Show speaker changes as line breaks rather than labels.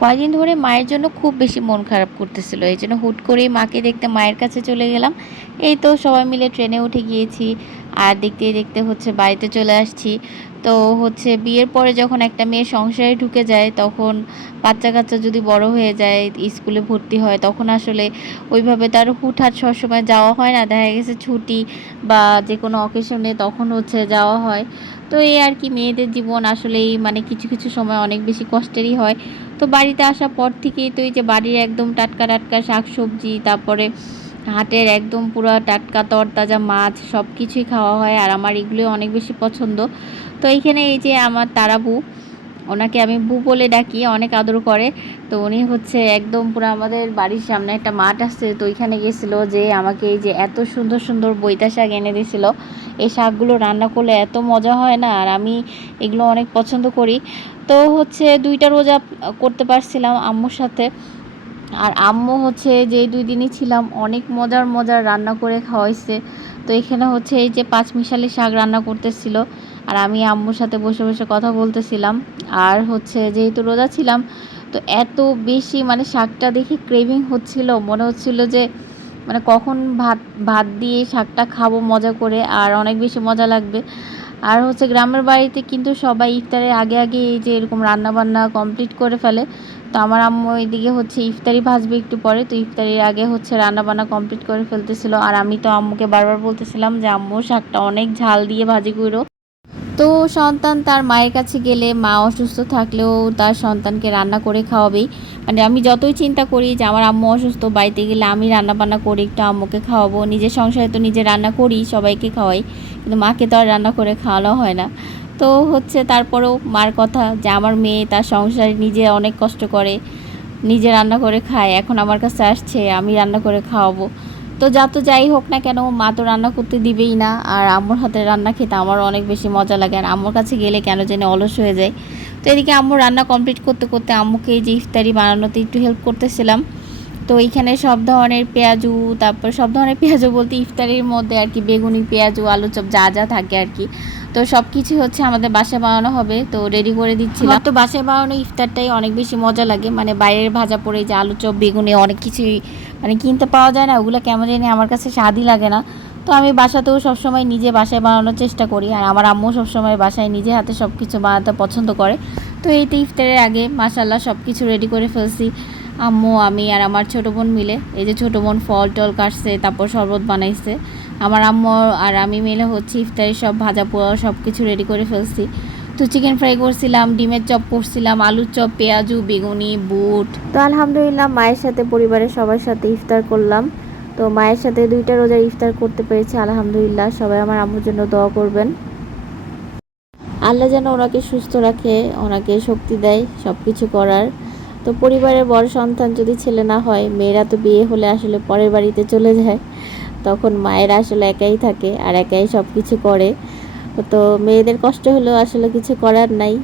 কয়দিন ধরে মায়ের জন্য খুব বেশি মন খারাপ করতেছিল। এই জন্য হুট করেই মাকে দেখতে মায়ের কাছে চলে গেলাম। এই তো সবাই মিলে ট্রেনে উঠে গিয়েছি আর দেখতে দেখতে হচ্ছে বাড়িতে চলে আসছি। তো হচ্ছে বিয়ের পরে যখন একটা মেয়ে সংসারে ঢুকে যায়, তখন বাচ্চা কাচ্চা যদি বড় হয়ে যায়, স্কুলে ভর্তি হয়, তখন আসলে ওইভাবে তার হুটহাট সবসময় যাওয়া হয় না। দেখা গেছে ছুটি বা যে কোনো অকেশনে তখন হচ্ছে যাওয়া হয়। তো এই আর কি মেয়েদের জীবন আসলেই মানে কিছু কিছু সময় অনেক বেশি কষ্টেরই হয়। তো বাড়িতে আসার পর থেকেই তো এই যে বাড়ির একদম টাটকা টাটকা শাকসবজি, তারপরে হাটের একদম পুরো টাটকা, তরতাজা মাছ সব কিছুই খাওয়া হয় আর আমার এগুলোই অনেক বেশি পছন্দ। তো এইখানে এই যে আমার তারাবু ওনাকে আমি বু বলে ডাকি, অনেক আদর করে। তো উনি হচ্ছে একদম পুরো আমাদের বাড়ির সামনে একটা মাঠ আসছে তো ওইখানে গেছিল যে আমাকে এই যে এত সুন্দর সুন্দর বইতা শাক এনে দিয়েছিল এই শাকগুলো রান্না করলে এত মজা হয় না, আর আমি এগুলো অনেক পছন্দ করি। তো হচ্ছে দুইটা রোজা করতে পারছিলাম আম্মুর সাথে। আর আম্মু হচ্ছে যে দুই দিনই ছিলাম, অনেক মজার মজার রান্না করে খাওয়াইছে। তো এখানে হচ্ছে এই যে পাঁচ মিশালি শাক রান্না করতেছিল। আর আমি আম্মুর সাথে বসে বসে কথা বলতেছিলাম। আর হচ্ছে যেহেতু রোজা ছিলাম, তো এত বেশি মানে শাকটা দেখে ক্রেভিং হচ্ছিল, মনে হচ্ছিল যে মানে কখন ভাত ভাত দিয়ে শাকটা খাব মজা করে, আর অনেক বেশি মজা লাগবে। আর হচ্ছে গ্রামের বাড়িতে কিন্তু সবাই ইফতারের আগে আগে এই যে এরকম রান্নাবান্না কমপ্লিট করে ফেলে। তো আমার আম্মু এদিকে হচ্ছে ইফতারি ভাজবে একটু পরে, তো ইফতারির আগে হচ্ছে রান্নাবান্না কমপ্লিট করে ফেলতেছিল। আর আমি তো আম্মুকে বারবার বলতেছিলাম যে, আম্মু, শাকটা অনেক ঝাল দিয়ে ভাজি করো। তো সন্তান তার মায়ের কাছে গেলে মা অসুস্থ থাকলেও তার সন্তানকে রান্না করে খাওয়াবেই। মানে আমি যতই চিন্তা করি যে আমার আম্মু অসুস্থ, বাড়িতে গেলে আমি রান্না বান্না করে একটু আম্মুকে খাওয়াবো। নিজের সংসারে তো নিজে রান্না করি, সবাইকে খাওয়াই, কিন্তু মাকে তো আর রান্না করে খাওয়ানো হয় না। তো হচ্ছে তারপরেও মার কথা যে আমার মেয়ে তার সংসারে নিজে অনেক কষ্ট করে, নিজে রান্না করে খায়, এখন আমার কাছে আসছে, আমি রান্না করে খাওয়াবো। তো যা তো যাই হোক না কেন, মা তো রান্না করতে দিবেই না। আর আম্মুর হাতের রান্না খেতে আমার অনেক বেশি মজা লাগে। আর আম্মুর কাছে গেলে কেন যেন অলস হয়ে যায়। তো এদিকে আম্মুর রান্না কমপ্লিট করতে করতে আম্মুকে এই যে ইফতারি বানানোতে একটু হেল্প করতেছিলাম। তো এইখানে সব ধরনের পেঁয়াজু, তারপর সব ধরনের পেঁয়াজু বলতে ইফতারির মধ্যে আর কি, বেগুনি, পেঁয়াজু, আলু চপ, যা যা থাকে আর কি। তো সব কিছু হচ্ছে আমাদের বাসায় বানানো হবে, তো রেডি করে দিচ্ছিলাম। তো বাসায় বানানো ইফতারটাই অনেক বেশি মজা লাগে মানে বাইরের ভাজা পড়ে যে আলু চপ, বেগুনি অনেক কিছুই মানে কিনতে পাওয়া যায় না, ওগুলো কেমন জানি আমার কাছে স্বাদই লাগে না। তো আমি বাসাতেও সবসময় নিজে বাসায় বানানোর চেষ্টা করি, আর আমার আম্মু সবসময় বাসায় নিজে হাতে সব কিছু বানাতে পছন্দ করে। তো এইটা ইফতারের আগে মাসাল্লাহ সব কিছু রেডি করে ফেলছি। আম্মু, আমি আর আমার ছোটো বোন মিলে, এই যে ছোটো বোন ফল টল কাটছে, তারপর শরবত বানাইছে। আমার আম্মু আর আমি মিলে হচ্ছে ইফতারি সব ভাজা পোড়া সব কিছু রেডি করে ফেলছি। তো চিকেন ফ্রাই করছিলাম, ডিমের চপ করছিলাম, আলুর চপ, পেঁয়াজু, বেগুনি, বুট। তো আলহামদুলিল্লাহ মায়ের সাথে, পরিবারের সবার সাথে ইফতার করলাম। তো মায়ের সাথে দুইটা রোজার ইফতার করতে পেরেছি, আলহামদুলিল্লাহ। সবাই আমার আম্মুর জন্য দোয়া করবেন। আল্লাহ যেন ওনাকে সুস্থ রাখে, ওনাকে শক্তি দেয় সব কিছু করার। তো পরিবারের বড় সন্তান যদি ছেলে না হয়, মেয়েরা তো বিয়ে হলে আসলে পরের বাড়িতে চলে যায়। তখন মায়েরা আসলে একাই থাকে আর একাই সব কিছু করে। তো মেয়েদের কষ্ট হলেও আসলে কিছু করার নাই।